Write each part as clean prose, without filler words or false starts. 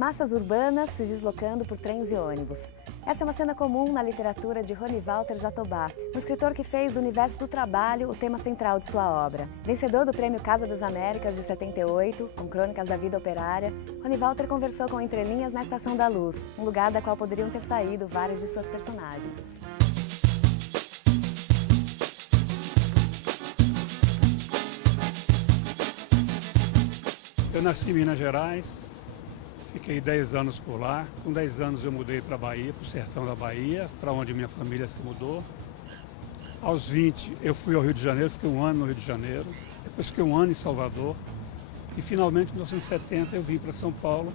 Massas urbanas se deslocando por trens e ônibus. Essa é uma cena comum na literatura de Rony Walter Jatobá, um escritor que fez do universo do trabalho o tema central de sua obra. Vencedor do Prêmio Casa das Américas de 78, com Crônicas da Vida Operária, Rony Walter conversou com entrelinhas na Estação da Luz, um lugar da qual poderiam ter saído vários de suas personagens. Eu nasci em Minas Gerais, fiquei 10 anos por lá. Com 10 anos eu mudei para a Bahia, para o sertão da Bahia, para onde minha família se mudou. Aos 20 eu fui ao Rio de Janeiro, fiquei um ano no Rio de Janeiro. Depois fiquei um ano em Salvador. E finalmente, em 1970, eu vim para São Paulo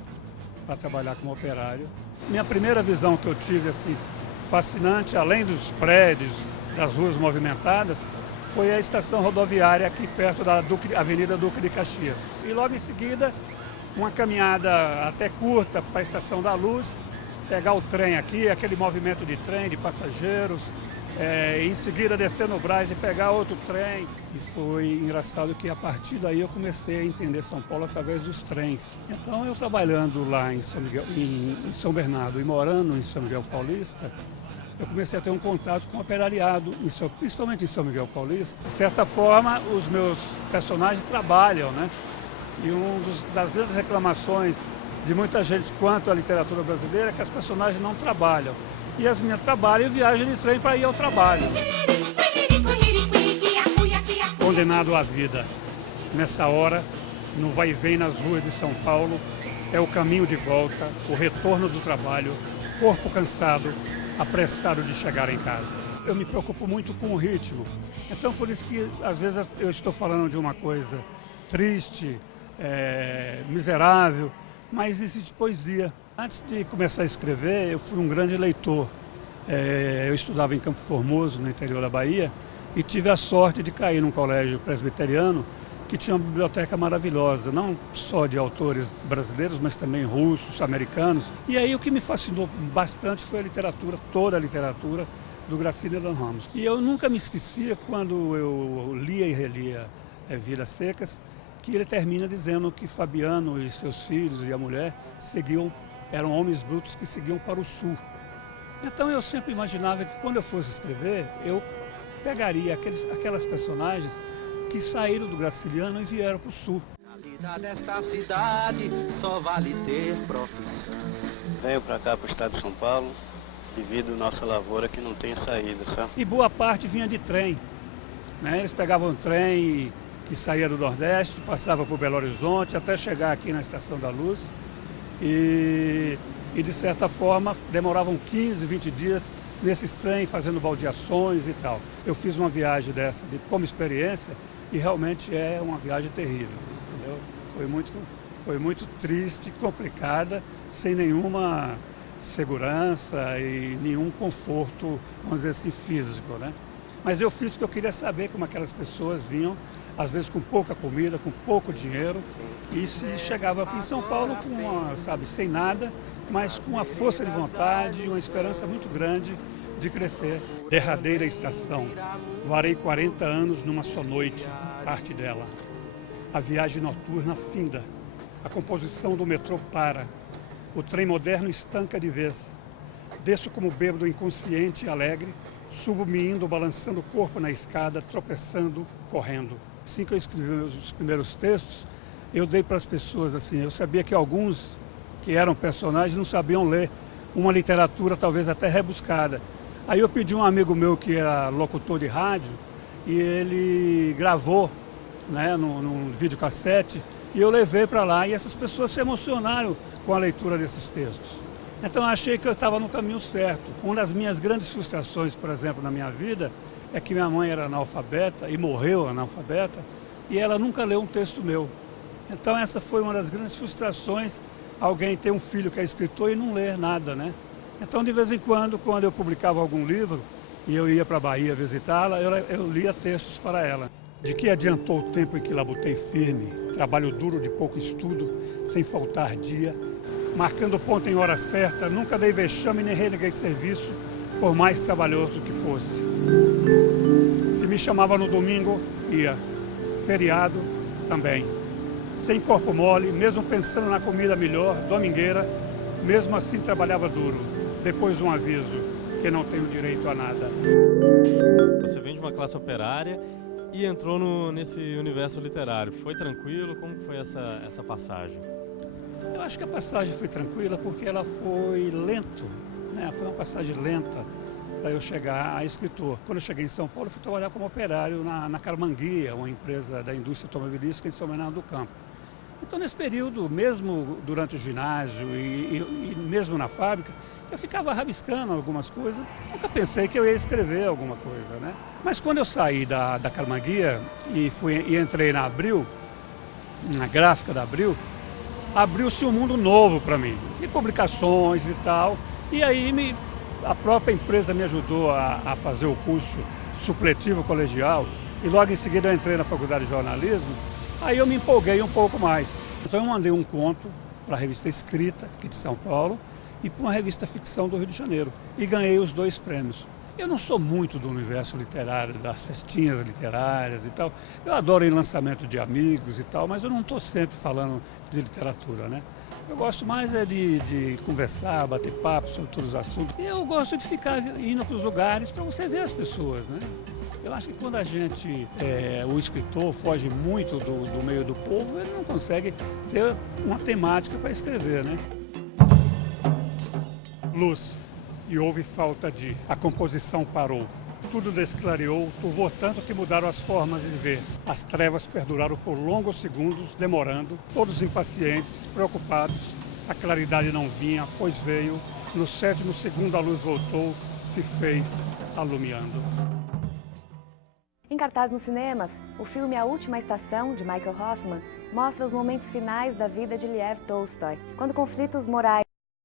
para trabalhar como operário. Minha primeira visão que eu tive, assim, fascinante, além dos prédios, das ruas movimentadas, foi a estação rodoviária aqui perto da Avenida Duque de Caxias. E logo em seguida, uma caminhada até curta para a Estação da Luz, pegar o trem aqui, aquele movimento de trem, de passageiros, em seguida descer no Brás e pegar outro trem. E foi engraçado que a partir daí eu comecei a entender São Paulo através dos trens. Então eu trabalhando lá em São Bernardo e morando em São Miguel Paulista, eu comecei a ter um contato com o operariado, principalmente em São Miguel Paulista. De certa forma, os meus personagens trabalham, né? E das grandes reclamações de muita gente quanto à literatura brasileira é que as personagens não trabalham. E as minhas trabalham e viajam de trem para ir ao trabalho. Condenado à vida. Nessa hora, no vai e vem nas ruas de São Paulo, é o caminho de volta, o retorno do trabalho, corpo cansado, apressado de chegar em casa. Eu me preocupo muito com o ritmo. Então, por isso que, às vezes, eu estou falando de uma coisa triste, miserável, mas existe poesia. Antes de começar a escrever, eu fui um grande leitor. Eu estudava em Campo Formoso, no interior da Bahia, e tive a sorte de cair num colégio presbiteriano que tinha uma biblioteca maravilhosa, não só de autores brasileiros, mas também russos, americanos. E aí o que me fascinou bastante foi a literatura, toda a literatura do Graciliano Ramos. E eu nunca me esquecia, quando eu lia e relia Vidas Secas, que ele termina dizendo que Fabiano e seus filhos e a mulher eram homens brutos que seguiam para o sul. Então eu sempre imaginava que quando eu fosse escrever, eu pegaria aquelas personagens que saíram do Graciliano e vieram para o sul. A vida desta cidade só vale ter profissão. Venho para cá, para o estado de São Paulo, devido à nossa lavoura que não tem saída, sabe? E boa parte vinha de trem, né? Eles pegavam um trem que saía do Nordeste, passava por Belo Horizonte, até chegar aqui na Estação da Luz. E de certa forma, demoravam 15, 20 dias nesses trens, fazendo baldeações e tal. Eu fiz uma viagem dessa como experiência e realmente é uma viagem terrível, entendeu? Foi muito triste, complicada, sem nenhuma segurança e nenhum conforto, vamos dizer assim, físico, né? Mas eu fiz porque eu queria saber como aquelas pessoas vinham, às vezes com pouca comida, com pouco dinheiro, e se chegava aqui em São Paulo sem nada, mas com uma força de vontade e uma esperança muito grande de crescer. Derradeira estação. Varei 40 anos numa só noite, parte dela. A viagem noturna finda. A composição do metrô para. O trem moderno estanca de vez. Desço como bêbado inconsciente e alegre, subo me indo, balançando o corpo na escada, tropeçando, correndo. Assim que eu escrevi os primeiros textos, eu dei para as pessoas assim, eu sabia que alguns que eram personagens não sabiam ler uma literatura talvez até rebuscada. Aí eu pedi a um amigo meu que era locutor de rádio e ele gravou, né, num videocassete, e eu levei para lá e essas pessoas se emocionaram com a leitura desses textos. Então eu achei que eu estava no caminho certo. Uma das minhas grandes frustrações, por exemplo, na minha vida, é que minha mãe era analfabeta e morreu analfabeta e ela nunca leu um texto meu. Então essa foi uma das grandes frustrações, alguém ter um filho que é escritor e não ler nada, né? Então de vez em quando eu publicava algum livro e eu ia para a Bahia visitá-la, eu lia textos para ela. De que adiantou o tempo em que labutei firme, trabalho duro de pouco estudo, sem faltar dia, marcando ponto em hora certa, nunca dei vexame nem reneguei serviço, por mais trabalhoso que fosse. Se me chamava no domingo, ia. Feriado, também. sem corpo mole, mesmo pensando na comida melhor, domingueira, mesmo assim trabalhava duro. Depois um aviso, que não tenho direito a nada. Você vem de uma classe operária e entrou nesse universo literário. Foi tranquilo? Como foi essa passagem? Eu acho que a passagem foi tranquila porque ela foi lento, né? Foi uma passagem lenta para eu chegar a escritor. Quando eu cheguei em São Paulo, eu fui trabalhar como operário na Carmanguia, uma empresa da indústria automobilística em São Bernardo do Campo. Então, nesse período, mesmo durante o ginásio e mesmo na fábrica, eu ficava rabiscando algumas coisas. Nunca pensei que eu ia escrever alguma coisa, né? Mas quando eu saí da Carmanguia e entrei na Abril, na gráfica da Abril, abriu-se um mundo novo para mim, de publicações e tal. E aí a própria empresa me ajudou a fazer o curso supletivo colegial e logo em seguida eu entrei na faculdade de jornalismo. Aí eu me empolguei um pouco mais. Então eu mandei um conto para a revista Escrita, aqui de São Paulo, e para uma revista Ficção do Rio de Janeiro. E ganhei os 2 prêmios. Eu não sou muito do universo literário, das festinhas literárias e tal. Eu adoro ir em lançamento de amigos e tal, mas eu não estou sempre falando de literatura, né? Eu gosto mais de conversar, bater papo sobre todos os assuntos. E eu gosto de ficar indo para os lugares para você ver as pessoas, né? Eu acho que quando a gente, o escritor, foge muito do meio do povo, ele não consegue ter uma temática para escrever, né? Luz, e houve falta de. A composição parou. Tudo desclareou, turvou tanto que mudaram as formas de ver. As trevas perduraram por longos segundos, demorando, todos impacientes, preocupados. A claridade não vinha, pois veio. No 7º segundo a luz voltou, se fez alumiando. Em cartaz nos cinemas, o filme A Última Estação, de Michael Hoffman, mostra os momentos finais da vida de Lev Tolstói, quando conflitos morais